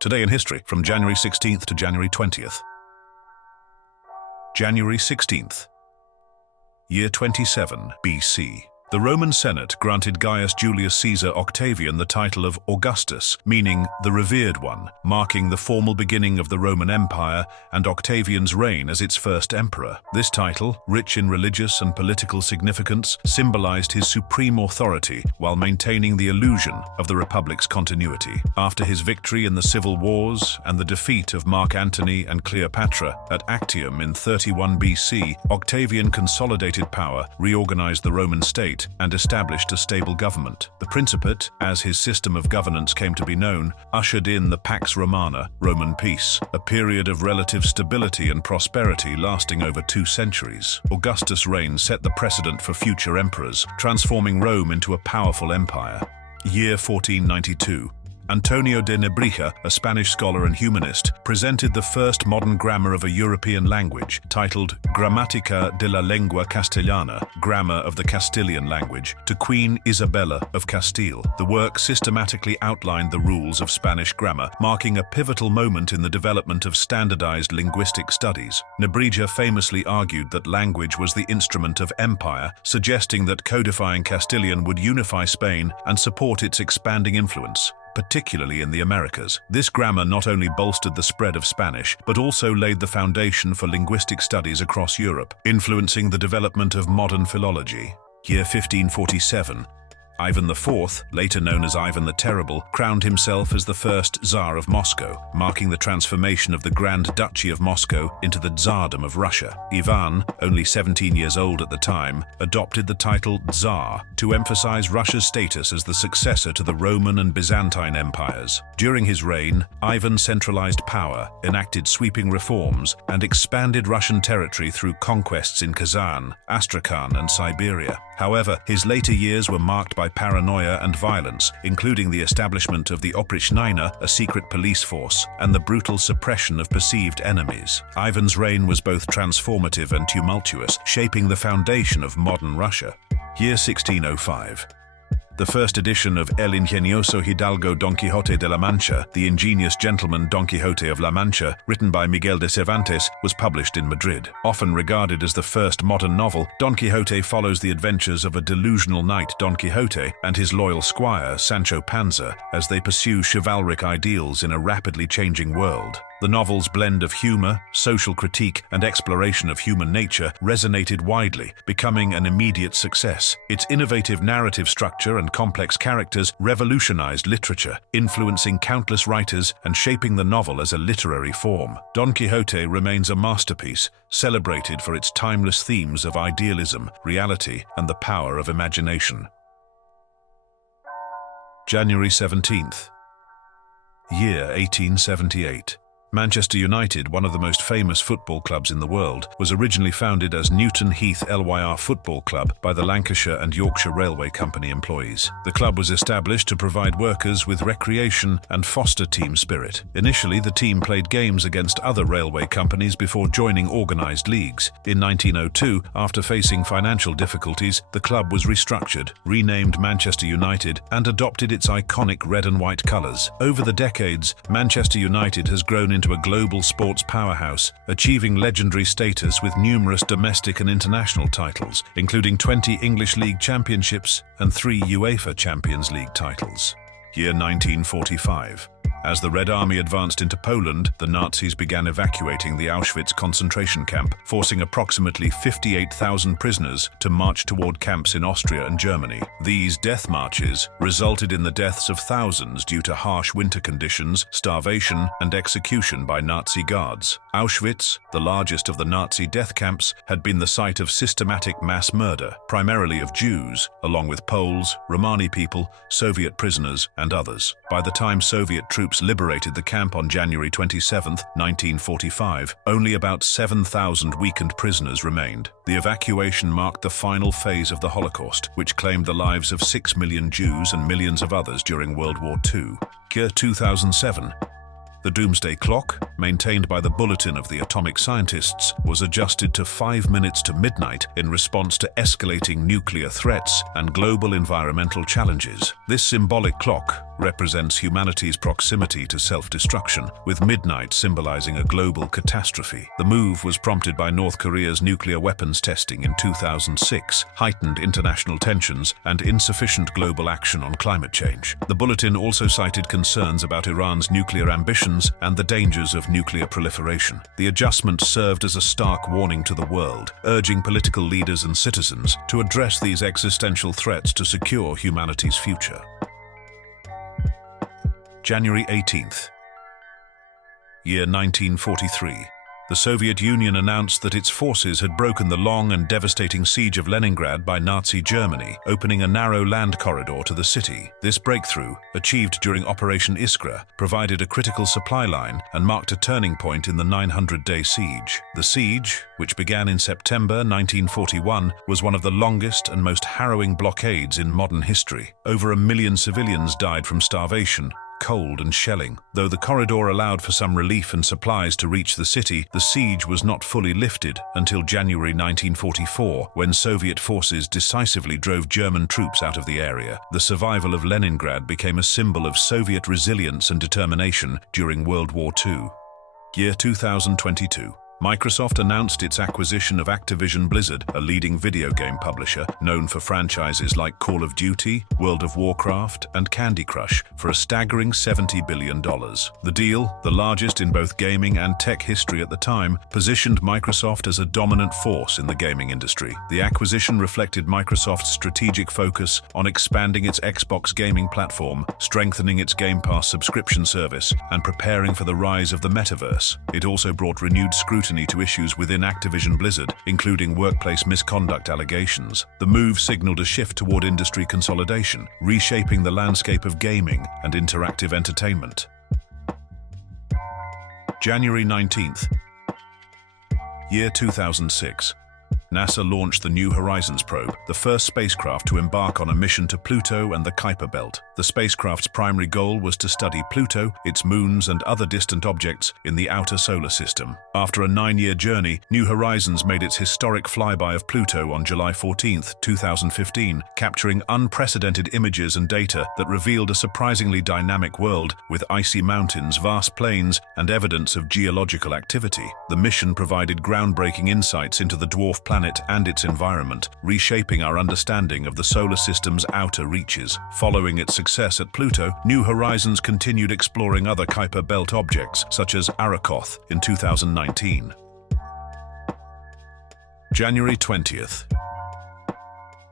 Today in history, from January 16th to January 20th. January 16th, year 27 BC. The Roman Senate granted Gaius Julius Caesar Octavian the title of Augustus, meaning the revered one, marking the formal beginning of the Roman Empire and Octavian's reign as its first emperor. This title, rich in religious and political significance, symbolized his supreme authority while maintaining the illusion of the Republic's continuity. After his victory in the civil wars and the defeat of Mark Antony and Cleopatra at Actium in 31 BC, Octavian consolidated power, reorganized the Roman state, and established a stable government. The Principate, as his system of governance came to be known, ushered in the Pax Romana, Roman peace, a period of relative stability and prosperity lasting over 2 centuries. Augustus' reign set the precedent for future emperors, transforming Rome into a powerful empire. Year 1492. Antonio de Nebrija, a Spanish scholar and humanist, presented the first modern grammar of a European language, titled Gramática de la Lengua Castellana, Grammar of the Castilian Language, to Queen Isabella of Castile. The work systematically outlined the rules of Spanish grammar, marking a pivotal moment in the development of standardized linguistic studies. Nebrija famously argued that language was the instrument of empire, suggesting that codifying Castilian would unify Spain and support its expanding influence, particularly in the Americas. This grammar not only bolstered the spread of Spanish, but also laid the foundation for linguistic studies across Europe, influencing the development of modern philology. Year 1547. Ivan IV, later known as Ivan the Terrible, crowned himself as the first Tsar of Moscow, marking the transformation of the Grand Duchy of Moscow into the Tsardom of Russia. Ivan, only 17 years old at the time, adopted the title Tsar to emphasize Russia's status as the successor to the Roman and Byzantine empires. During his reign, Ivan centralized power, enacted sweeping reforms, and expanded Russian territory through conquests in Kazan, Astrakhan, and Siberia. However, his later years were marked by paranoia and violence, including the establishment of the Oprichnina, a secret police force, and the brutal suppression of perceived enemies. Ivan's reign was both transformative and tumultuous, shaping the foundation of modern Russia. Year 1605. The first edition of El Ingenioso Hidalgo Don Quixote de la Mancha, The Ingenious Gentleman Don Quixote of La Mancha, written by Miguel de Cervantes, was published in Madrid. Often regarded as the first modern novel, Don Quixote follows the adventures of a delusional knight Don Quixote and his loyal squire Sancho Panza as they pursue chivalric ideals in a rapidly changing world. The novel's blend of humor, social critique, and exploration of human nature resonated widely, becoming an immediate success. Its innovative narrative structure and complex characters revolutionized literature, influencing countless writers and shaping the novel as a literary form. Don Quixote remains a masterpiece, celebrated for its timeless themes of idealism, reality, and the power of imagination. January 17th, year 1878. Manchester United, one of the most famous football clubs in the world, was originally founded as Newton Heath LYR Football Club by the Lancashire and Yorkshire Railway Company employees. The club was established to provide workers with recreation and foster team spirit. Initially, the team played games against other railway companies before joining organised leagues. In 1902, after facing financial difficulties, the club was restructured, renamed Manchester United, and adopted its iconic red and white colours. Over the decades, Manchester United has grown into a global sports powerhouse, achieving legendary status with numerous domestic and international titles, including 20 English League Championships and 3 UEFA Champions League titles. Year 1945. As the Red Army advanced into Poland, the Nazis began evacuating the Auschwitz concentration camp, forcing approximately 58,000 prisoners to march toward camps in Austria and Germany. These death marches resulted in the deaths of thousands due to harsh winter conditions, starvation, and execution by Nazi guards. Auschwitz, the largest of the Nazi death camps, had been the site of systematic mass murder, primarily of Jews, along with Poles, Romani people, Soviet prisoners, and others. By the time Soviet troops liberated the camp on January 27, 1945, only about 7,000 weakened prisoners remained. The evacuation marked the final phase of the Holocaust, which claimed the lives of 6 million Jews and millions of others during World War II. Year 2007. The doomsday clock, maintained by the Bulletin of the Atomic Scientists, was adjusted to 5 minutes to midnight in response to escalating nuclear threats and global environmental challenges. This symbolic clock, represents humanity's proximity to self-destruction, with midnight symbolizing a global catastrophe. The move was prompted by North Korea's nuclear weapons testing in 2006, heightened international tensions, and insufficient global action on climate change. The bulletin also cited concerns about Iran's nuclear ambitions and the dangers of nuclear proliferation. The adjustment served as a stark warning to the world, urging political leaders and citizens to address these existential threats to secure humanity's future. January 18th, year 1943. The Soviet Union announced that its forces had broken the long and devastating siege of Leningrad by Nazi Germany, opening a narrow land corridor to the city. This breakthrough, achieved during Operation Iskra, provided a critical supply line and marked a turning point in the 900-day siege. The siege, which began in September 1941, was one of the longest and most harrowing blockades in modern history. Over 1 million civilians died from starvation, cold and shelling. Though the corridor allowed for some relief and supplies to reach the city, the siege was not fully lifted until January 1944, when Soviet forces decisively drove German troops out of the area. The survival of Leningrad became a symbol of Soviet resilience and determination during World War II. Year 2022. Microsoft announced its acquisition of Activision Blizzard, a leading video game publisher known for franchises like Call of Duty, World of Warcraft, and Candy Crush, for a staggering $70 billion. The deal, the largest in both gaming and tech history at the time, positioned Microsoft as a dominant force in the gaming industry. The acquisition reflected Microsoft's strategic focus on expanding its Xbox gaming platform, strengthening its Game Pass subscription service, and preparing for the rise of the metaverse. It also brought renewed scrutiny to issues within Activision Blizzard, including workplace misconduct allegations. The move signaled a shift toward industry consolidation, reshaping the landscape of gaming and interactive entertainment. January 19th, year 2006. NASA launched the New Horizons probe, the first spacecraft to embark on a mission to Pluto and the Kuiper Belt. The spacecraft's primary goal was to study Pluto, its moons, and other distant objects in the outer solar system. After a 9-year journey, New Horizons made its historic flyby of Pluto on July 14, 2015, capturing unprecedented images and data that revealed a surprisingly dynamic world with icy mountains, vast plains, and evidence of geological activity. The mission provided groundbreaking insights into the dwarf planet and its environment, reshaping our understanding of the solar system's outer reaches. Following its success at Pluto, New Horizons continued exploring other Kuiper Belt objects, such as Arakoth, in 2019. January 20th,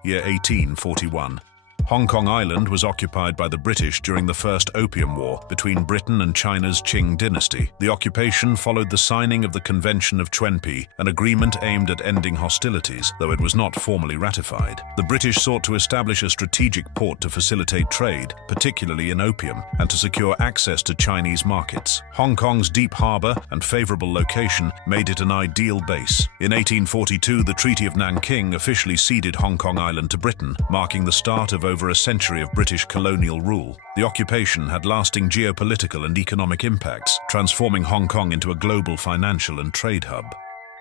year 1841. Hong Kong Island was occupied by the British during the First Opium War between Britain and China's Qing dynasty. The occupation followed the signing of the Convention of Quenpi, an agreement aimed at ending hostilities, though it was not formally ratified. The British sought to establish a strategic port to facilitate trade, particularly in opium, and to secure access to Chinese markets. Hong Kong's deep harbour and favourable location made it an ideal base. In 1842, the Treaty of Nanking officially ceded Hong Kong Island to Britain, marking the start of over a century of British colonial rule. The occupation had lasting geopolitical and economic impacts, transforming Hong Kong into a global financial and trade hub.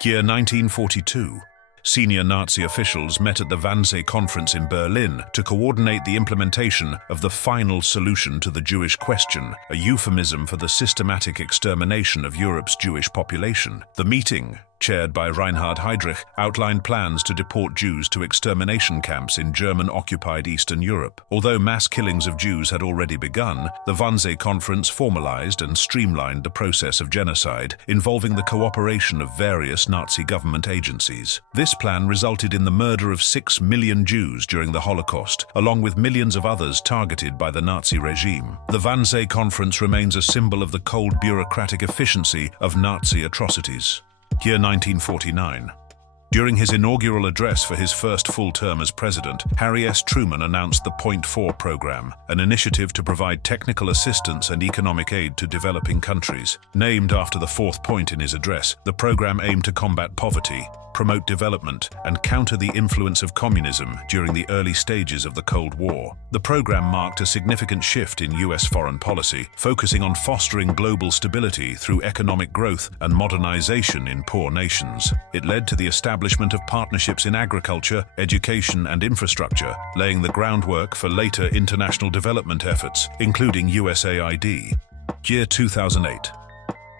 Year 1942. Senior Nazi officials met at the Wannsee Conference in Berlin to coordinate the implementation of the final solution to the Jewish question, a euphemism for the systematic extermination of Europe's Jewish population. The meeting, chaired by Reinhard Heydrich, outlined plans to deport Jews to extermination camps in German-occupied Eastern Europe. Although mass killings of Jews had already begun, the Wannsee Conference formalized and streamlined the process of genocide, involving the cooperation of various Nazi government agencies. This plan resulted in the murder of 6 million Jews during the Holocaust, along with millions of others targeted by the Nazi regime. The Wannsee Conference remains a symbol of the cold bureaucratic efficiency of Nazi atrocities. Year 1949. During his inaugural address for his first full term as president, Harry S. Truman announced the Point 4 program, an initiative to provide technical assistance and economic aid to developing countries. Named after the fourth point in his address, the program aimed to combat poverty, promote development, and counter the influence of communism during the early stages of the Cold War. The program marked a significant shift in US foreign policy, focusing on fostering global stability through economic growth and modernization in poor nations. It led to the establishment of partnerships in agriculture, education, and infrastructure, laying the groundwork for later international development efforts, including USAID. Year 2008.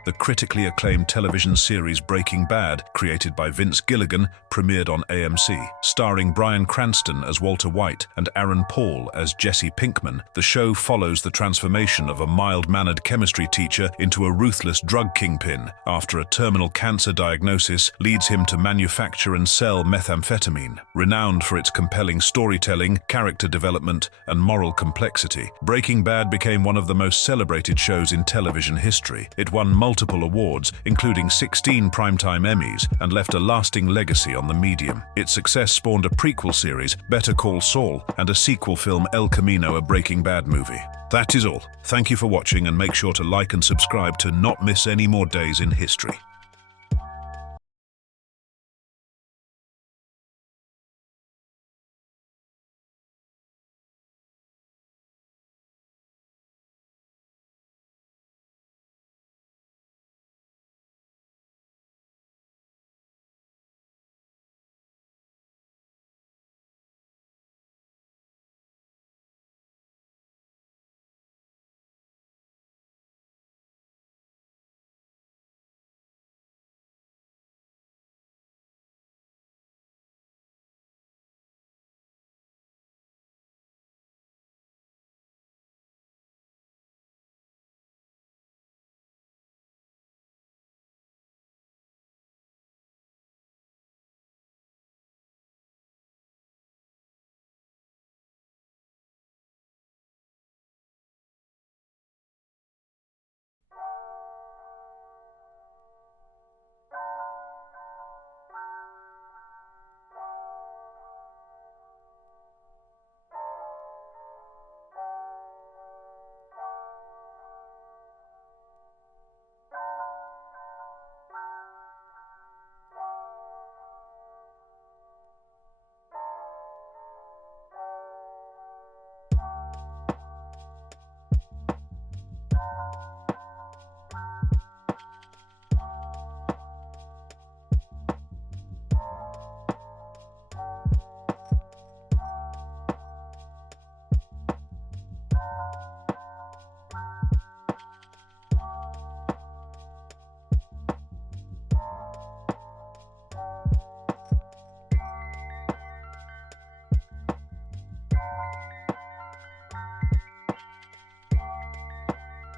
The critically acclaimed television series Breaking Bad, created by Vince Gilligan, premiered on AMC. Starring Bryan Cranston as Walter White and Aaron Paul as Jesse Pinkman, the show follows the transformation of a mild-mannered chemistry teacher into a ruthless drug kingpin after a terminal cancer diagnosis leads him to manufacture and sell methamphetamine. Renowned for its compelling storytelling, character development, and moral complexity, Breaking Bad became one of the most celebrated shows in television history. It won multiple awards, including 16 Primetime Emmys, and left a lasting legacy on the medium. Its success spawned a prequel series, Better Call Saul, and a sequel film, El Camino, a Breaking Bad movie. That is all. Thank you for watching, and make sure to like and subscribe to not miss any more days in history.